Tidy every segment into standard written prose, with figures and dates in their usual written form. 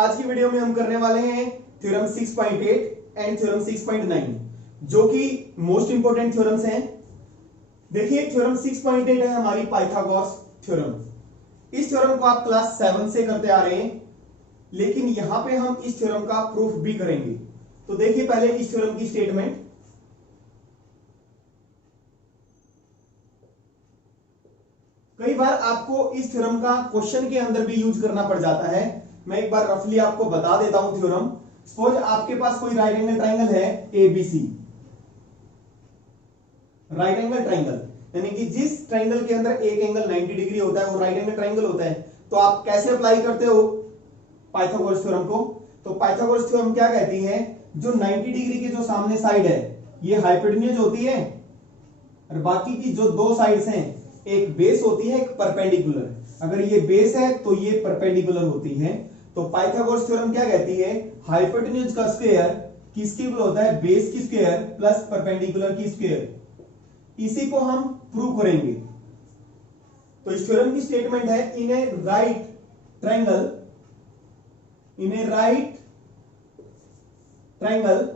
आज की वीडियो में हम करने वाले हैं थ्योरम 6.8 एंड थ्योरम 6.9 जो कि मोस्ट इंपोर्टेंट थ्योरम्स हैं। देखिए थ्योरम 6.8 है हमारी पाइथागोरस थ्योरम। इस थ्योरम को आप क्लास 7 से करते आ रहे हैं, लेकिन यहां पे हम इस थ्योरम का प्रूफ भी करेंगे। तो देखिए पहले इस थ्योरम की स्टेटमेंट। कई बार आपको इस थ्योरम का क्वेश्चन के अंदर भी यूज करना पड़ जाता है। मैं एक बार रफली आपको बता देता हूं थ्योरम। सपोज आपके पास कोई राइट एंगल ट्राइंगल है एबीसी। राइट एंगल ट्राइंगल यानी कि जिस ट्राइंगल के अंदर एक एंगल 90 डिग्री होता है वो राइट एंगल ट्राइंगल होता है। तो आप कैसे अप्लाई करते हो पाइथागोरस थ्योरम को? तो पाइथागोरस थ्योरम क्या कहती है, जो 90 डिग्री की जो सामने साइड है ये हाइपोटेन्यूज होती है, और बाकी की जो दो साइड्स हैं एक बेस होती है एक परपेंडिकुलर। अगर ये बेस है तो ये परपेंडिकुलर होती है। तो पाइथागोरस थ्योरम क्या कहती है, हाइपोटेन्यूज का स्क्वायर किसके इक्वल होता है, बेस की स्क्वायर प्लस परपेंडिकुलर की स्क्वायर। इसी को हम प्रूव करेंगे। तो इस थ्योरम की स्टेटमेंट है, in a right triangle, in a right triangle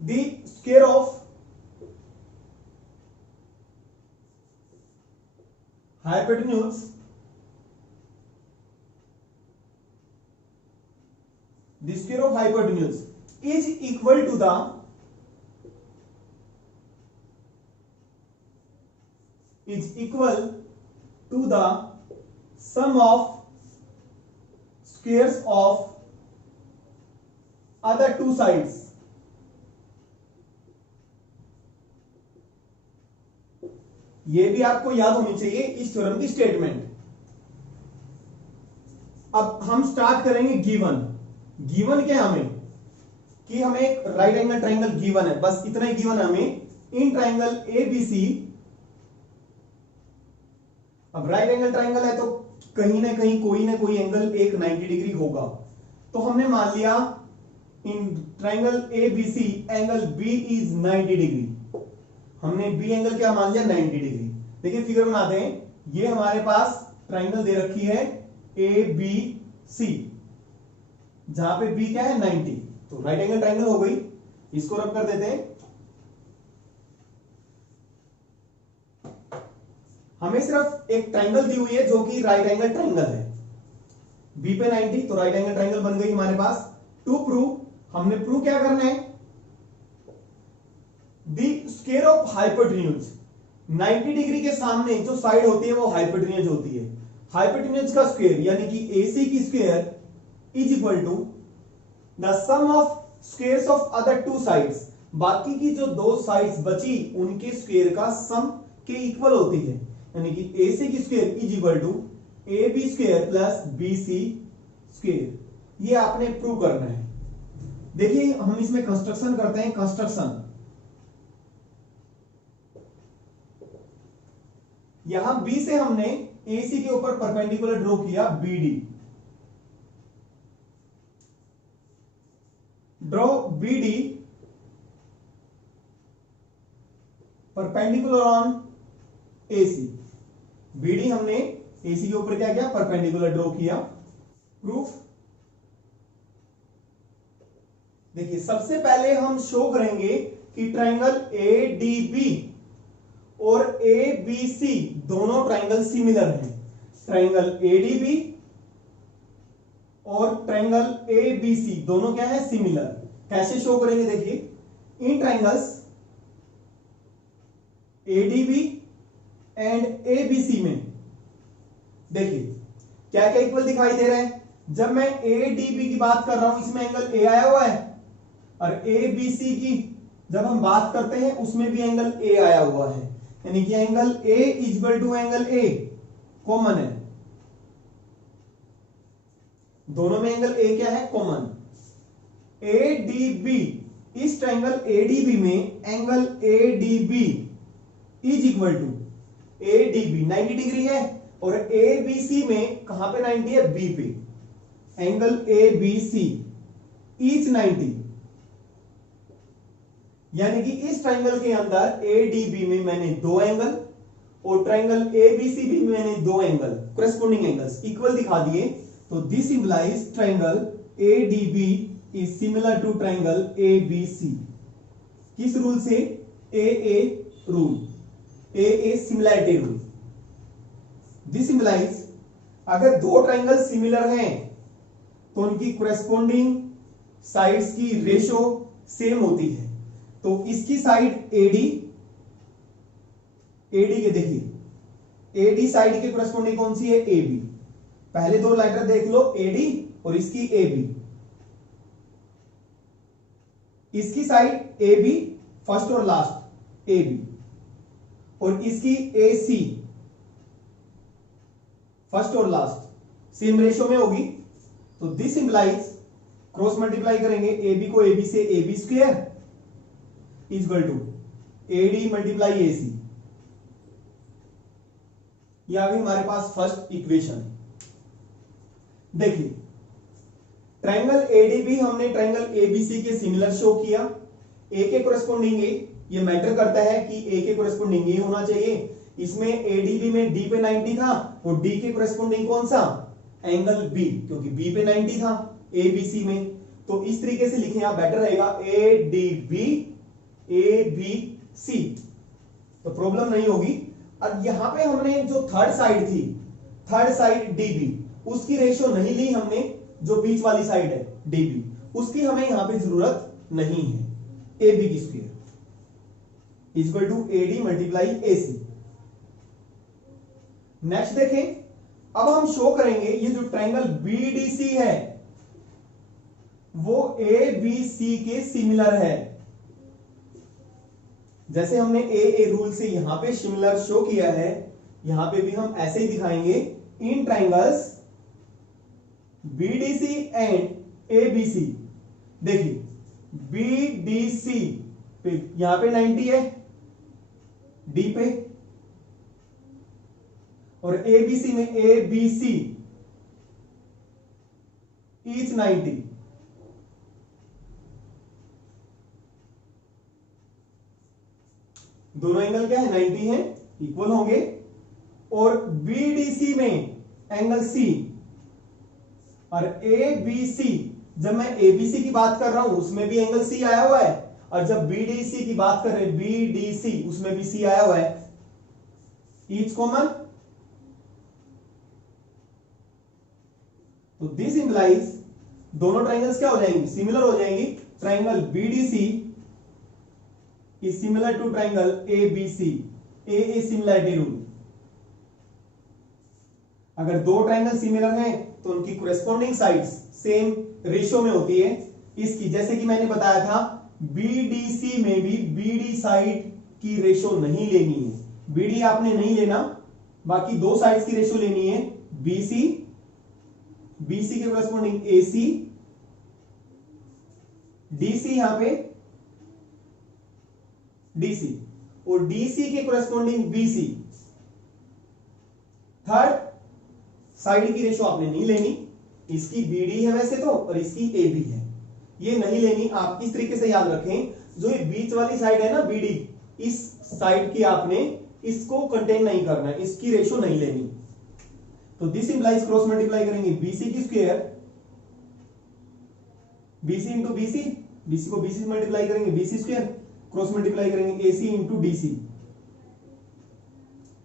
the square of hypotenuse is equal to the sum of squares of other two sides। ये भी आपको याद होनी चाहिए इस थ्योरम की स्टेटमेंट। अब हम स्टार्ट करेंगे गिवन। गिवन क्या हमें कि हमें एक राइट एंगल ट्राइंगल गिवन है, बस इतना ही गिवन है हमें। इन ट्राइंगल एबीसी, अब राइट एंगल ट्राइंगल है तो कहीं ना कोई एंगल एक 90 डिग्री होगा। तो हमने मान लिया in triangle ABC angle B is 90 degree. हमने बी एंगल क्या मान लिया, 90 डिग्री। देखिए फिगर बनाते हैं। ये हमारे पास ट्राइंगल दे रखी है ए बी सी, जहां पे बी क्या है 90। तो राइट एंगल ट्राइंगल हो गई। इसको रब कर देते हैं। हमें सिर्फ एक ट्राइंगल दी हुई है जो कि राइट एंगल ट्राइंगल है। बी पे 90, तो राइट एंगल ट्राइंगल बन गई हमारे पास। टू प्रूव हमने प्रूव क्या करना है, the square of hypotenuse. 90 degree के सामने जो साइड होती है वो हाइपोटेन्यूज होती है। हाइपोटेन्यूज का स्क्वायर यानी कि एसी की square is equal to the sum of squares of other two sides. बाकी की जो दो साइड्स बची उनके स्क्वायर का सम के इक्वल होती है। यानी कि एसी की square is equal to A B square plus B C square. ये आपने प्रूव करना है। देखिए हम इसमें कंस्ट्रक्शन करते हैं। कंस्ट्रक्शन, यहां बी से हमने एसी के ऊपर परपेंडिकुलर ड्रॉ किया BD. Draw BD perpendicular on AC. BD हमने एसी के ऊपर क्या किया, परपेंडिकुलर ड्रॉ किया। प्रूफ देखिए, सबसे पहले हम शो करेंगे कि ट्रायंगल एडीबी और एबीसी दोनों ट्रायंगल सिमिलर हैं। ट्रायंगल एडीबी और ट्रायंगल एबीसी दोनों क्या है, सिमिलर। कैसे शो करेंगे, देखिए इन ट्रायंगल्स एडीबी एंड एबीसी में देखिए क्या क्या इक्वल दिखाई दे रहा है। जब मैं एडीबी की बात कर रहा हूं इसमें एंगल ए आया हुआ है, और एबीसी की जब हम बात करते हैं उसमें भी एंगल ए आया हुआ है। यानी कि angle A is equal to angle A common है। दोनों में एंगल ए क्या है, कॉमन। एडीबी, इस ट्रायंगल एडीबी में angle ADB is equal to ADB 90 degree है, और एबीसी में कहां पे 90 है, बी पे। Angle ABC is 90। यानी कि इस ट्रायंगल के अंदर एडीबी में मैंने दो एंगल और ट्राइंगल एबीसीबी में मैंने दो एंगल कॉरेस्पॉन्डिंग एंगल्स इक्वल दिखा दिए, तो this implies triangle ADB is similar to triangle ABC. किस रूल से? A rule, A similarity rule. This implies अगर दो ट्राइंगल सिमिलर हैं तो उनकी कॉरेस्पॉन्डिंग साइड्स की रेशो सेम होती है। तो इसकी साइड एडी के देखिए एडी साइड के कॉरेस्पॉन्डिंग कौन सी है? एबी। पहले दो लेटर देख लो, एडी और इसकी एबी। इसकी साइड एबी फर्स्ट और लास्ट एबी, और इसकी एसी फर्स्ट और लास्ट सेम रेशो में होगी। तो दिस इंप्लाइज क्रॉस मल्टीप्लाई करेंगे एबी को एबी से, AB square equal to AD multiply AC. यह आ गई हमारे पास फर्स्ट इक्वेशन। देखिए ट्राइंगल एडीबी हमने ट्राइंगल एबीसी के सिमिलर शो किया। ए के कोरेस्पोंडिंग ए, ये मैटर करता है कि ए के कोरेस्पोंडिंग ए होना चाहिए। इसमें एडीबी में डी पे 90 था और डी के कोरेस्पोंडिंग कौन सा? एंगल बी, क्योंकि बी पे 90 था एबीसी में। तो इस तरीके से लिखें आप, बेटर रहेगा एडीबी एबीसी, तो प्रॉब्लम नहीं होगी। अब यहां पे हमने जो थर्ड साइड थी, थर्ड साइड डीबी, उसकी रेशो नहीं ली हमने। जो बीच वाली साइड है डीबी, उसकी हमें यहां पे जरूरत नहीं है। एबी की square equal to AD multiply AC. Next देखें, अब हम शो करेंगे ये जो ट्राइंगल बीडीसी है वो एबीसी के सिमिलर है। जैसे हमने ए रूल से यहां पे सिमिलर शो किया है, यहां पे भी हम ऐसे ही दिखाएंगे। इन ट्राइंगल्स बीडीसी एंड एबीसी, देखिए बीडीसी पे यहां पे 90 है डी पे, और एबीसी में एबीसी इज 90। दोनों एंगल क्या है? 90 है, इक्वल होंगे। और बीडीसी में एंगल सी और एबीसी, जब मैं एबीसी की बात कर रहा हूं उसमें भी एंगल सी आया हुआ है, और जब बीडीसी की बात कर रहे हैं बीडीसी उसमें भी सी आया हुआ है, ईच कॉमन। तो दिस इंप्लाइज दोनों ट्राइंगल्स क्या हो जाएंगी? सिमिलर हो जाएंगी। Triangle BDC is similar to triangle ABC, A similarity rule. अगर दो ट्राइंगल सिमिलर हैं तो उनकी कोरेस्पॉन्डिंग साइड्स सेम रेशियो में होती है। इसकी जैसे कि मैंने बताया था, बीडीसी में भी बीडी साइड की रेशियो नहीं लेनी है। बीडी आपने नहीं लेना, बाकी दो साइड्स की रेशियो लेनी है। बीसी, बीसी के कोरेस्पॉन्डिंग एसी, डीसी यहां पे डीसी, और डीसी के कोरेस्पॉन्डिंग बीसी। थर्ड साइड की रेशो आपने नहीं लेनी, इसकी बीडी है वैसे तो और इसकी एबी है, ये नहीं लेनी। आप इस तरीके से याद रखें, जो ये बीच वाली साइड है ना बीडी, इस साइड की आपने इसको कंटेन नहीं करना है, इसकी रेशो नहीं लेनी। तो दिस इंप्लाइज क्रॉस मल्टीप्लाई करेंगे बीसी की square, BC into BC, BC को बीसी से मल्टीप्लाई करेंगे बीसी स्क्वायर, क्रॉस मल्टीप्लाई करेंगे एसी इंटू डीसी।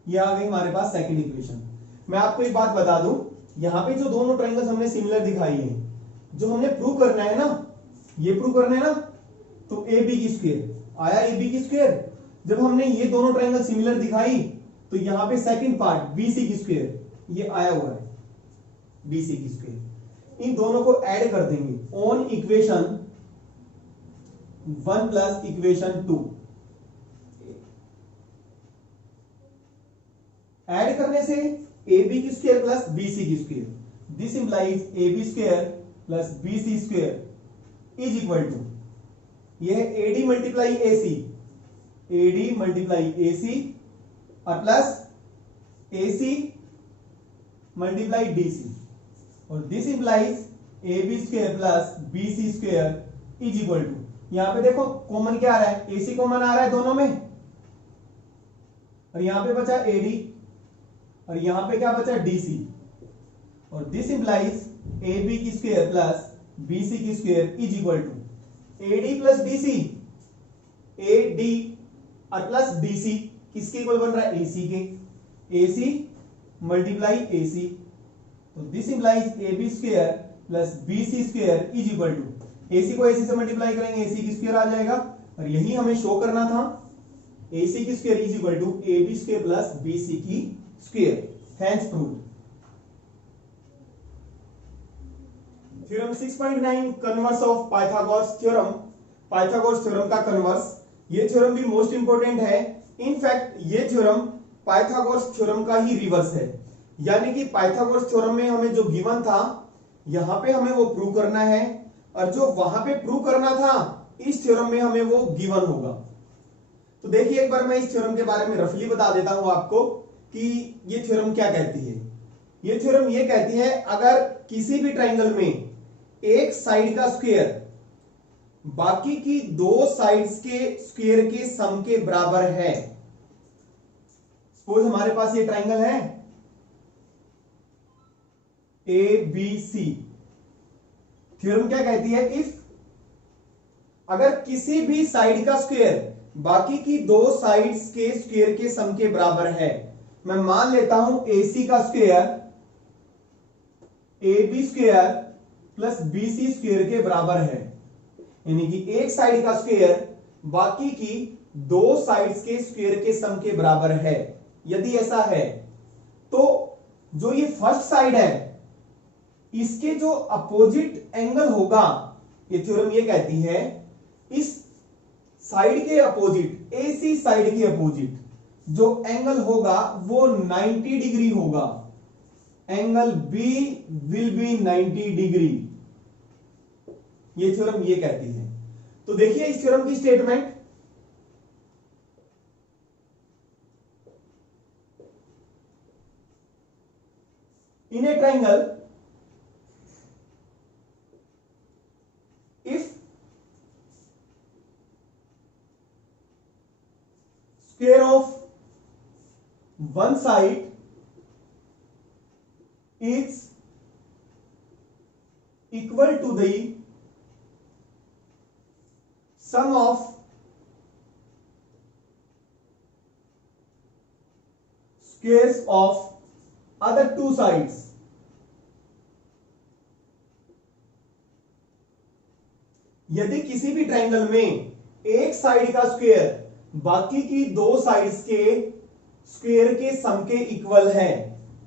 ये आ गई हमारे पास सेकंड इक्वेशन। मैं आपको एक बात बता दूं, यहां पे जो दोनों ट्रायंगल्स हमने सिमिलर दिखाई है, जो हमने प्रूव करना है ना, ये प्रूव करना है ना, तो ए बी की स्क्वायर आया, ए बी की स्क्वायर। जब हमने ये दोनों ट्रायंगल सिमिलर दिखाई तो यहां पे सेकंड पार्ट बीसी की स्क्वायर ये आया हुआ है, बीसी की स्क्वायर। इन दोनों को ऐड कर देंगे on equation 1 plus equation 2। Add करने से ए बी की स्क्वायर प्लस बीसी की square, this implies A B square plus BC square is equal to, यह AD multiply AC, AD multiply AC और प्लस एसी मल्टीप्लाई डीसी, और this implies A B square plus BC square is equal to, यहां पे देखो common क्या आ रहा है, AC common आ रहा है दोनों में, और यहां पे बचा एडी और यहां पे क्या बचा डीसी, और दिस इंप्लाइज ए बी की स्क्वायर प्लस बी सी की square is equal to AD plus DC, A D और प्लस डीसी किसके इक्वल बन रहा है, एसी के, एसी मल्टीप्लाई एसी, तो this implies A B square plus B C square is equal to AC को एसी से मल्टीप्लाई करेंगे एसी की स्क्वायर आ जाएगा, और यही हमें शो करना था, एसी की square is equal to A B square plus B C की square, hence proved. Theorem 6.9 converse of Pythagoras theorem, Pythagoras theorem का कन्वर्स, ये थ्योरम भी मोस्ट इंपोर्टेंट है। इनफैक्ट ये थ्योरम पाइथागोरस थ्योरम का ही रिवर्स है, यानी कि पाइथागोरस थ्योरम में हमें जो गिवन था यहां पे हमें वो प्रूव करना है, और जो वहां पे प्रूव करना था इस थ्योरम में हमें वो गिवन होगा। तो देखिए एक बार मैं इस थ्योरम के बारे में रफली बता देता हूं आपको कि ये थ्योरम क्या कहती है। ये थ्योरम ये कहती है अगर किसी भी ट्राइंगल में एक साइड का स्क्वायर बाकी की दो साइड्स के स्क्वायर के सम के बराबर है, सपोज हमारे पास ये ट्राइंगल है ए बी सी, थ्योरम क्या कहती है, इफ अगर किसी भी साइड का स्क्वायर बाकी की दो साइड्स के स्क्वायर के सम के बराबर है, मैं मान लेता हूं AC का square AB square plus BC square के बराबर है, यानी कि एक साइड का स्क्वायर बाकी की दो साइड्स के स्क्वायर के सम के बराबर है। यदि ऐसा है तो जो ये फर्स्ट साइड है इसके जो अपोजिट एंगल होगा, ये थ्योरम ये कहती है इस साइड के अपोजिट, AC साइड के अपोजिट जो एंगल होगा वो 90 डिग्री होगा, angle B will be 90 degree, ये थ्योरम ये कहती है। तो देखिए इस थ्योरम की statement, in A triangle if square of one side is equal to the sum of squares of other two sides, यदि किसी भी ट्राइंगल में एक साइड का स्क्वायर बाकी की दो साइड्स के स्क्वायर के सम के इक्वल है,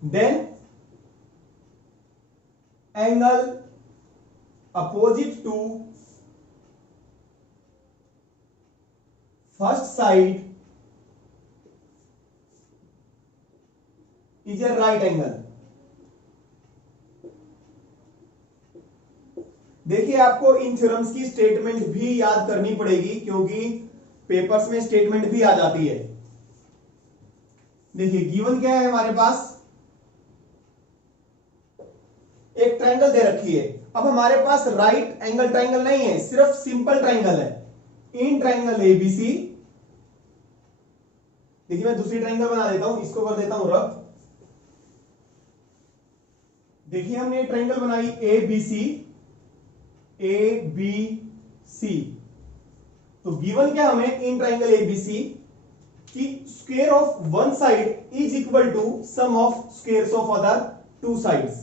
then angle opposite to first side is a right angle. देखिए आपको इन थ्योरम्स की स्टेटमेंट भी याद करनी पड़ेगी क्योंकि पेपर्स में स्टेटमेंट भी आ जाती है। देखिए गिवन क्या है हमारे पास, एक ट्राइंगल दे रखी है। अब हमारे पास राइट एंगल ट्राइंगल नहीं है, सिर्फ सिंपल ट्राइंगल है। इन ट्राइंगल एबीसी, देखिए मैं दूसरी ट्राइंगल बना देता हूं, इसको कर देता हूं रफ। देखिए हमने ट्राइंगल बनाई एबीसी, ए बी सी। तो गिवन क्या हमें इन ट्राइंगल एबीसी कि square of one side is equal to sum of squares of other two sides,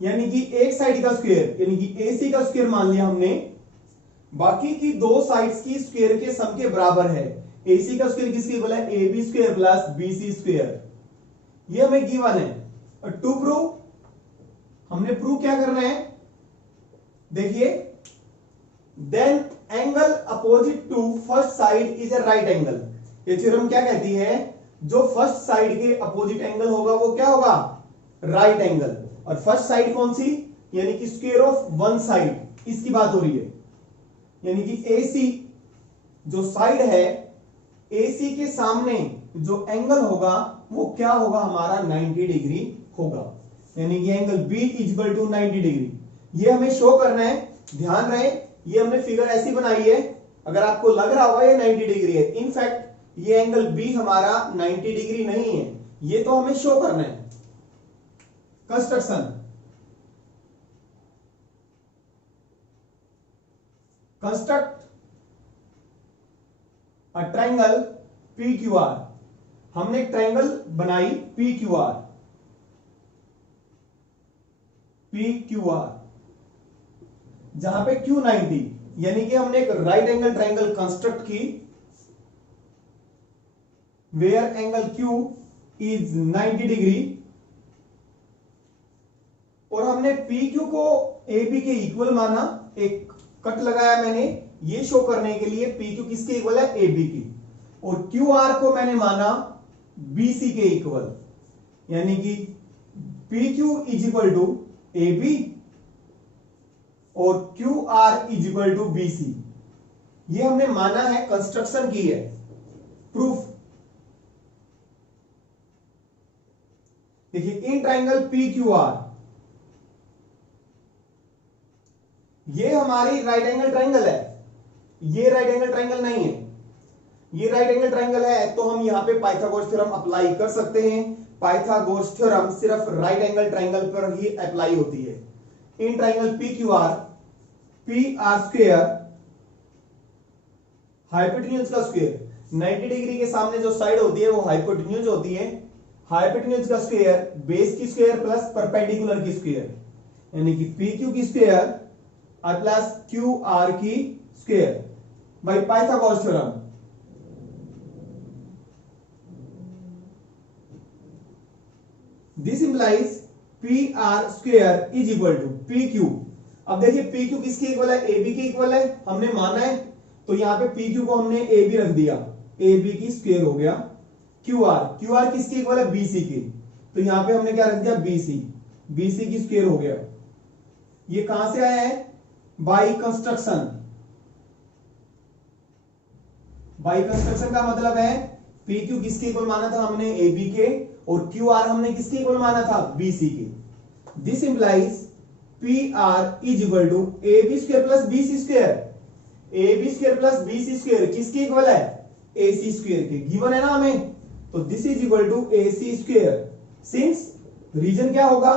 यानी कि एक साइड का स्क्वायर यानी कि एसी का स्क्वायर मान लिया हमने, बाकी की दो साइड्स की स्क्वायर के सम के बराबर है। एसी का स्क्वायर किसके इक्वल है, A B square plus B C square, ये हमें गिवन है। और टू प्रूव, हमने प्रूव क्या करना है, देखिए then angle opposite to first side is a right angle. ये थ्योरम क्या कहती है, जो फर्स्ट साइड के अपोजिट एंगल होगा वो क्या होगा, राइट एंगल। और फर्स्ट साइड कौन सी, यानी कि स्क्वायर ऑफ वन साइड, इसकी बात हो रही है। यानी कि AC जो साइड है, AC के सामने जो एंगल होगा वो क्या होगा, हमारा 90 डिग्री होगा, यानी कि angle B equal to 90 degree. ये हमें शो करना है। ध्यान रहे ये हमने फिगर ऐसी बनाई है, अगर आपको लग रहा होगा ये 90 डिग्री है, इनफैक्ट ये एंगल बी हमारा 90 डिग्री नहीं है, ये तो हमें शो करना है। Construction, construct a triangle P Q R. हमने एक ट्रायंगल बनाई P Q R, P Q R, जहां पे क्यू 90, यानी कि हमने एक राइट एंगल ट्रायंगल कंस्ट्रक्ट की where angle Q is 90 degree, और हमने पी क्यू को ए बी के इक्वल माना। एक कट लगाया मैंने ये शो करने के लिए पी क्यू किसके इक्वल है, ए बी की, और क्यू आर को मैंने माना बी सी के इक्वल, यानी कि P Q is equal to A B और Q R is equal to B C. ये हमने माना है, कंस्ट्रक्शन की है। प्रूफ देखिए, in triangle P Q R, ये हमारी राइट एंगल ट्राइंगल है, ये राइट एंगल ट्राइंगल नहीं है, ये राइट एंगल ट्राइंगल है, तो हम यहां पे पाइथागोरस थ्योरम अप्लाई कर सकते हैं। पाइथागोरस थ्योरम सिर्फ राइट एंगल ट्राइंगल पर ही अप्लाई होती है। इन triangle P Q R, P R square hypotenuse का स्क्वायर, 90 डिग्री के सामने जो साइड होती है वो हाइपोटेन्यूज होती है। हाइपोटेन्यूज का स्क्वायर बेस की स्क्वायर प्लस परपेंडिकुलर की स्क्वायर, यानी कि पी क्यू की स्क्वायर और प्लस क्यू आर की square by Pythagoras theorem. This implies P R square is equal to P Q. अब देखिए पी क्यू किसके इक्वल है, ए बी के इक्वल है, हमने माना है, तो यहां पे पी क्यू को हमने ए बी रख दिया, ए बी की स्क्वायर हो गया। क्यू आर किसके इक्वल है, बी सी की, तो यहां पे हमने क्या रख दिया, बी सी की स्क्वायर हो गया। ये कहां से आया है, बाई कंस्ट्रक्शन। बाई कंस्ट्रक्शन का मतलब है पी क्यू किसके इक्वल माना था हमने, ए बी के, और क्यू आर हमने किसके इक्वल माना था, बी सी के। This implies P R is equal to A B square plus B C square. A B square plus B C square किसके इक्वल है, ए सी स्क्वायर के, गिवन है ना हमें, तो this is equal to A C square. Since reason क्या होगा,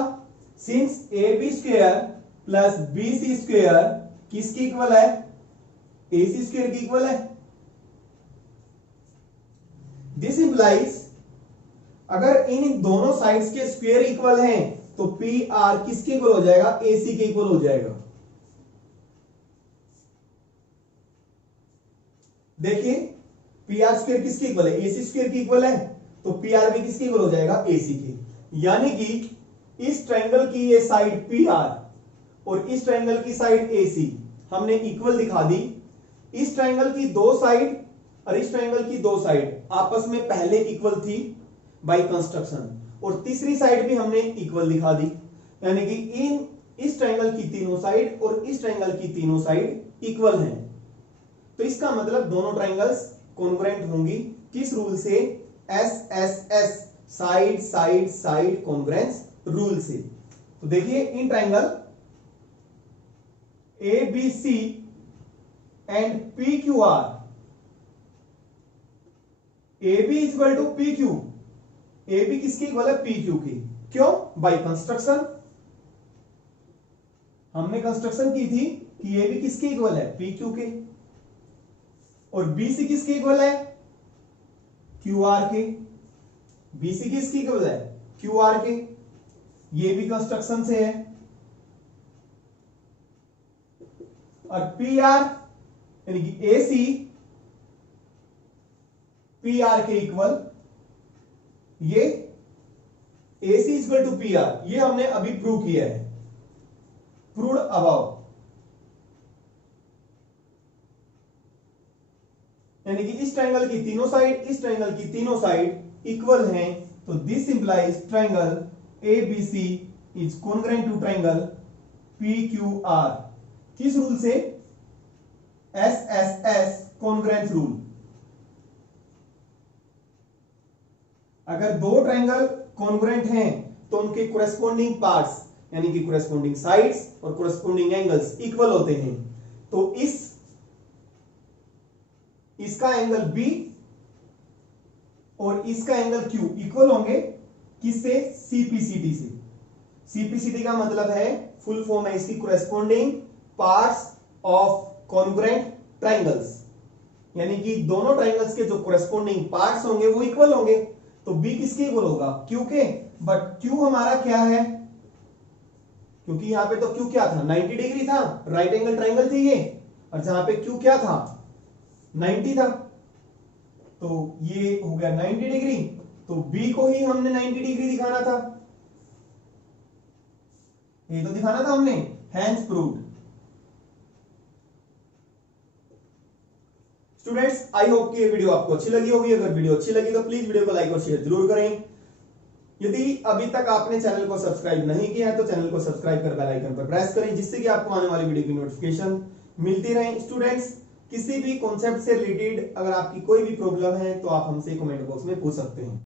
since A B square plus B C square किसकी इक्वल है, ए सी स्क्वायर की इक्वल है। दिस इंप्लाइज अगर इन दोनों साइड्स के स्क्वायर इक्वल हैं तो पी आर किसके इक्वल हो जाएगा, ए सी के इक्वल हो जाएगा। देखिए पी आर स्क्वायर किसके इक्वल है, ए सी स्क्वायर की इक्वल है, तो पी आर भी किसके इक्वल हो जाएगा, ए सी के। यानी कि इस ट्रायंगल की ये साइड पी आर और इस ट्रायंगल की साइड ए सी हमने इक्वल दिखा दी। इस ट्रायंगल की दो साइड और इस ट्रायंगल की दो साइड आपस में पहले इक्वल थी बाय कंस्ट्रक्शन, और तीसरी साइड भी हमने इक्वल दिखा दी, यानी कि इस ट्रायंगल की तीनों साइड और इस ट्रायंगल की तीनों साइड इक्वल हैं। तो इसका मतलब दोनों ट्रायंगल्स कॉन्ग्रुएंट होंगी, किस रूल से, S S S, side side side congruence rule से। तो देखिए in triangle A B C and P Q R, A B is equal to P Q, A B किसकी इक्वल है, पी क्यू की। क्यों, बाय कंस्ट्रक्शन। हमने construction की थी कि ए बी किसके इक्वल है, पी क्यू के, और बी सी किसके इक्वल है, क्यू आर के। बी सी किसके इक्वल है, क्यू आर के। ये भी कंस्ट्रक्शन से है। और पी आर यानी कि ए सी पी आर के इक्वल, ये ए सी इक्वल टू पी आर, ये हमने अभी प्रूव किया है, प्रूव्ड अबव। यानी कि इस ट्रायंगल की तीनों साइड, इस ट्रायंगल की तीनों साइड इक्वल हैं, तो this implies triangle A B C is congruent to triangle P Q R. किस रूल से, S S S congruence rule. अगर दो ट्रायंगल कॉन्ग्रुएंट हैं तो उनके कोरेस्पोंडिंग पार्ट्स यानी कि कोरेस्पोंडिंग साइड्स और कोरेस्पोंडिंग एंगल्स इक्वल होते हैं। तो इसका एंगल बी और इसका एंगल Q इक्वल होंगे किससे? CPCT से। CPCT का मतलब है, फुल फॉर्म है इसकी, corresponding parts of congruent triangles, यानी कि दोनों ट्राइंगल्स के जो कोरेस्पोंडिंग पार्ट्स होंगे वो इक्वल होंगे। तो B किसके इक्वल होगा? Q के। बट Q हमारा क्या है? क्योंकि यहां पे तो Q क्या था? 90 डिग्री था, राइट एंगल ट्राइंगल थी ये, और जहां पे Q क्या था? 90 था, तो ये हो गया 90 डिग्री। तो B को ही हमने 90 डिग्री दिखाना था, ये तो दिखाना था हमने, hence proved. Students, I hope कि ये वीडियो आपको अच्छी लगी होगी। अगर वीडियो अच्छी लगी तो प्लीज वीडियो को लाइक और शेयर जरूर करें। यदि अभी तक आपने चैनल को सब्सक्राइब नहीं किया है तो चैनल को सब्सक्राइब कर बेल आइकन पर प्रेस करें, जिससे कि आपको आने वाली वीडियो की नोटिफिकेशन मिलती रहे। स्टूडेंट्स, किसी भी कॉन्सेप्ट से रिलेटेड अगर आपकी कोई भी प्रॉब्लम है तो आप हमसे कमेंट बॉक्स में पूछ सकते हैं।